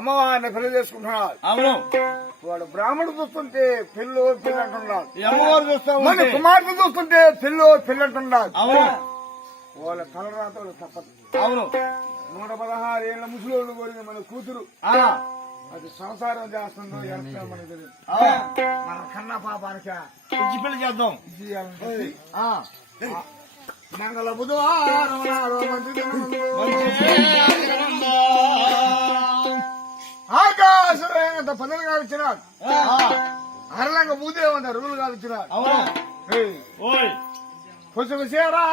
అమ్మవారిని పెళ్లి చేసుకుంటున్నాడు. అవును, వాడు బ్రాహ్మణుడు చూస్తుంటే పిల్లు పిల్లి అంటున్నాడు. అమ్మవారు చూస్తాం కుమార్తె చూస్తుంటే పిల్లు పిల్లి అంటున్నాడు. అవును, వాళ్ళ తలరాతలు తప్పదు. అవును, 116 ఏళ్ల ముసలోళ్ళు కోరిన మన కూతురు అది సంసారం చేస్తుందో ఎంత మనకు తెలియదు. మన కన్నా పాపానికి పెళ్లి చేద్దాం. మంగళ బుధవారం ఆకాశంత పనులు కావిచ్చినాడు. అరలంగా భూదేవంత రులు కావిచ్చినాడు. పుసుకు చేరా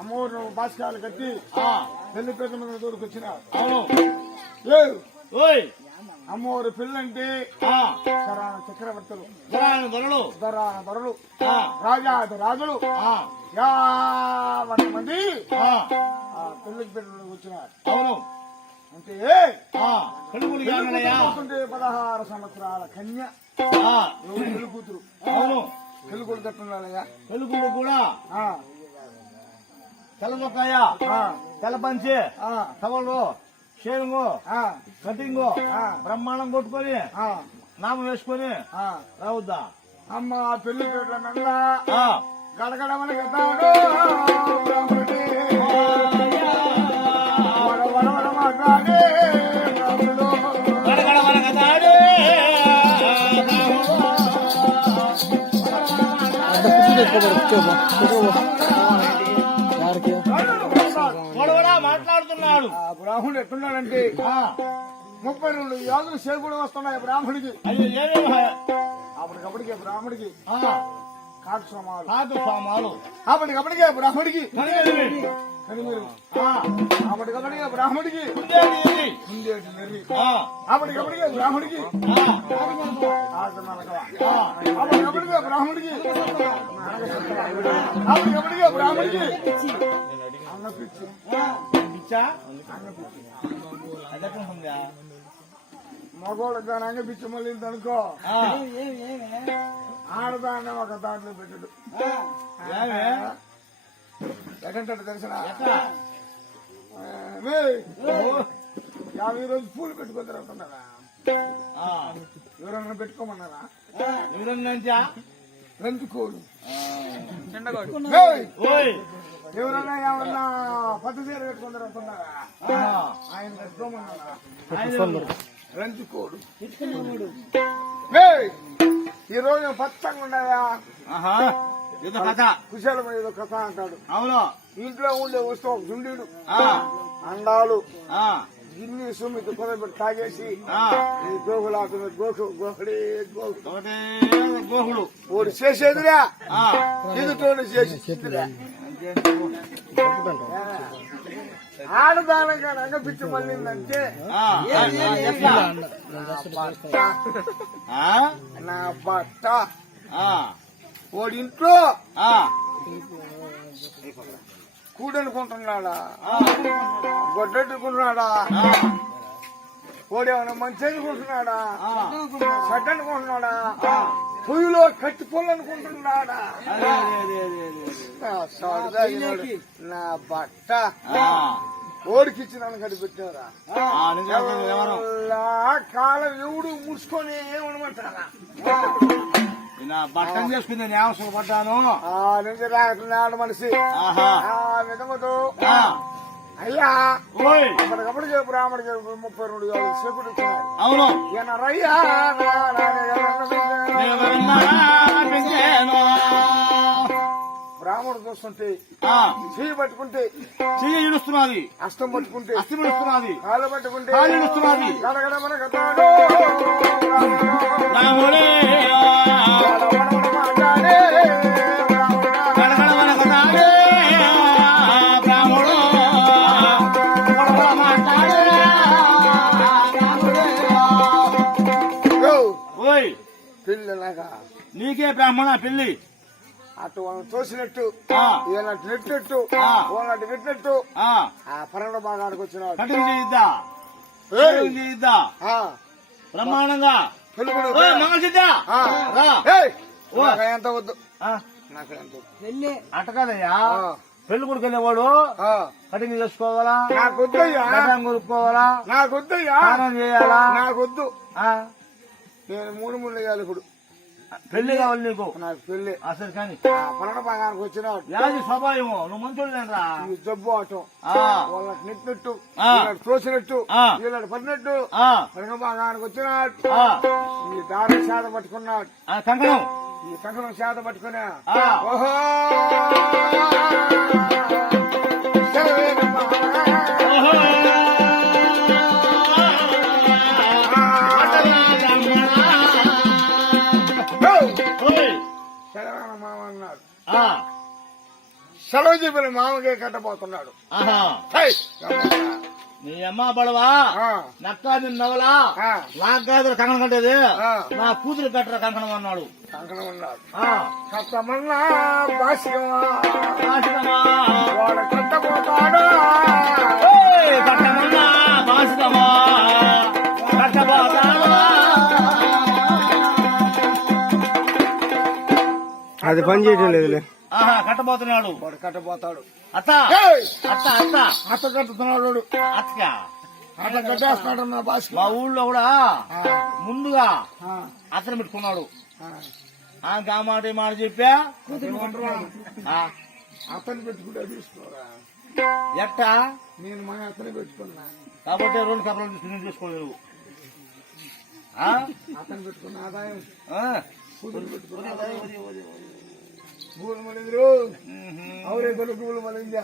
అమ్మవారు భాస్కాలు కట్టి పెళ్లిపేట మీద దూరుకొచ్చినారు. అమ్మవారు పెళ్ళంటే చక్రవర్తులు ధరాలు రాజాది రాజులు 50 మంది పెళ్లికి పెట్టడానికి వచ్చినారు. అవును, అంటే 16 సంవత్సరాల కన్య పెళ్లి కూతురు. అవును, పెళ్లి కొడుకు కట్టున్నాడయ్యా. పెళ్లి కొడుకు కూడా తెల్లదొక్కాయ తెల్ల పంచి టవలు షేవింగు కటింగు బ్రహ్మాండం కొట్టుకొని నామం వేసుకొని రావద్దా అమ్మ పెళ్లి గడగడమని మాట్లాడుతున్నాడు. బ్రాహ్మణుడు ఎట్టున్నాడంటే 32 యాదులు చేకూడ వస్తున్నాయి బ్రాహ్మణుడికి. అప్పటికప్పటికే బ్రాహ్మడికి కాకుస్వామాలు అప్పటికప్పటికే బ్రాహ్మడికి అప్పటికప్పటికే బ్రాహ్మడికి అప్పటికప్పటికే బ్రాహ్మడికి అప్పటికప్పటికే బ్రాహ్మడికి అప్పటికప్పటికే బ్రాహ్మడికి మగోళ్ళ దాని పిచ్చి మళ్ళీ అనుకో ఆడదాన్ని ఒక దాంట్లో పెట్టడు. ఎకంటాడు తెలిసిన 50 రోజులు పూలు పెట్టుకొని తిరుగుతున్నారా? ఎవరన్నా పెట్టుకోమన్నారా? రంచుకోడు ఎవరన్నా ఏమన్నా పట్టు చీర పెట్టుకొని తిరుగుతున్నారా? ఆయన పెట్టుకోమన్నారా? రంచుకోడు. ఈ రోజు పచ్చంగా ఉండదా కుశాల ఏదో కథ అంటాడు. అవును, ఇంట్లో ఉండే వస్తువు జుండీడు అండాలు గిన్ని సుమితి కొదబెట్టి తాగేసి గోకులాకు గోకుడు ఓడి చేసేదిరా ఎదుటోడు చేసేదిరా. ఆడదానంగా రంగపిచ్చి మళ్ళీందంటే నా బట్ట ఓడింట్లో కూడనుకుంటున్నాడా గొడ్డెట్టుకుంటున్నాడా ఓడేమన్నా మంచి అనుకుంటున్నాడా చెడ్డ అనుకుంటున్నాడా పొయ్యిలో కట్టి పొల్లు అనుకుంటున్నాడా నా బట్ట ఓడికిచ్చినాను కనిపెట్టారా కాలం ఎవడు మూసుకొని ఉండమంటారా బట్టం చేసుకుంది న్యాసం పడ్డాను నుంచి రాకున్నాడు మనిషి విధముతో అయ్యా అప్పటికప్పుడు చెప్పు రాముడు చెప్పు 32 సెకండ్ ఇచ్చినాడు. అవును ఈయన రయ్యా బ్రాహ్మణుడు చూస్తుంటే చెయ్యి పట్టుకుంటే చెయ్యి ఇడుస్తున్నది, అస్తం పట్టుకుంటే అస్తం ఇడుస్తున్నది, కాళ్ళు పట్టుకుంటే కాళ్ళు ఇడుస్తున్నది. గడగడ మనకతాడు రాముడే పిల్లలాగా నీకే బ్రాహ్మణ పెళ్లి అటు వాళ్ళని తోసినట్టు వీళ్ళకి నెట్టినట్టు వాళ్ళకి పెట్టినట్టు ఆ పన్నెండు భాగానికి వచ్చినాడు. కటింగ్ చేయిద్దా బ్రహ్మాండంగా ఎంత వద్దు నాకు ఎంత అట కదయ్యా పెళ్లి కొడుకు వెళ్ళేవాడు కటింగ్ చేసుకోవాలా, నాకు వద్దయ్యా, కొనుక్కోవాలా, నాకు వద్దయ్యా, చేయాలా, నాకు వద్దు. నేను 3 ముళ్ళు వేయాలి ఇప్పుడు. పెళ్లి కావాలి నీకు? నాకు పెళ్లి అసలు కానీ పన్నెండు భాగానికి వచ్చినాడు. యాది స్వభావము నువ్వు మంచోళ్ళేనరా. ఈ జబ్బు ఆటం వాళ్ళకి నెట్టినట్టు తోసినట్టు వీళ్ళకి పడినట్టు పన్నెండు భాగానికి వచ్చినాడు. ఈ దారి శాత పట్టుకున్నాడు, కంకణం ఈ కంకణం శాత పట్టుకున్నా. ఓహో మామ అన్నాడు. సెలవు చెప్పిన మామకే కట్టబోతున్నాడు. నీ అమ్మ బడవా నక్కాది నవలా నాకు కాదు కంకణం కట్టేది, నా కూతురు కట్టరా కంకణం అన్నాడు. కంకణం అన్నాడు. కట్టమన్నా భాషికమా కట్టబోతాడు, కట్టమన్నా భాషికమా కట్టబోతాడు. అది పని చేయటం లేదులే. కట్టబోతున్నాడు, వాడు కట్టబోతాడు. అత్త అత్త అత్త అత్త కట్టుతున్నాడు. అత్తగా అట్లా కట్టేస్తాడు నా భాష. మా ఊళ్ళో కూడా ముందుగా అతను పెట్టుకున్నాడు. ఆ మాట మాట చెప్పా అతను పెట్టుకుంటే తీసుకోరా. ఎట్టా నేను మా అతనే పెట్టుకున్నా కాబట్టి 2 కప్పలు తీసుకుని తీసుకోలేవు. అతను పెట్టుకున్న ఆదాయం కూతురు పెట్టుకున్నా గూలు మలిందరు అవరే కొలు గూలు మలిందా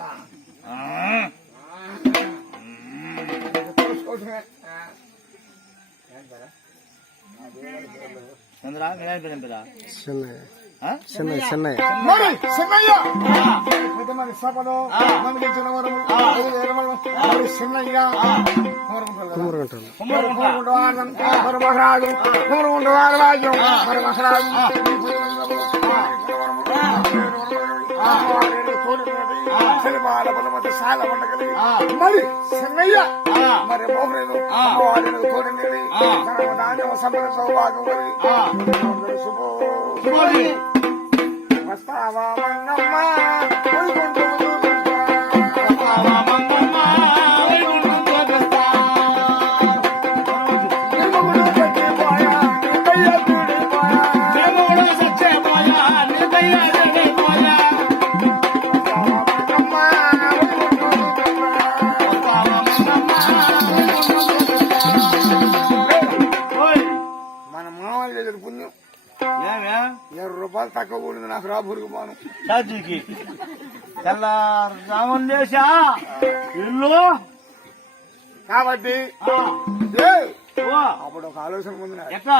మరి చెన్నయ్య మరి మోహరేను తోడి సంపద సౌభాగం వస్తావా మంగమ్మ పుణ్యం. 2 రూపాయలు తక్కువ కూడింది నాకు రాబురికి పోను. చార్జీకి తెల్లారుజామున చేసా ఇల్లు కాబట్టి అప్పుడు ఒక ఆలోచన ముందు ఎట్లా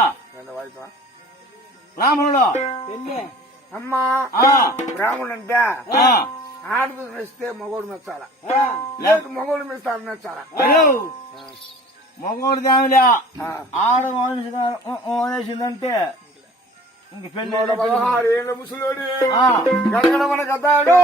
బ్రాహ్మణుడు అమ్మా బ్రాహ్మణుడు అంటే ఆడదు మెస్తే మగోడు మెచ్చాలా, లేదు మగోడు మెస్తే ఆడ మెచ్చాలా. మగోడు దామిలే ఆడ మనిషిందంటే ఇంక పెళ్ళి 16 ఏళ్ళ ముసలోడి గడగడ మన కథాడు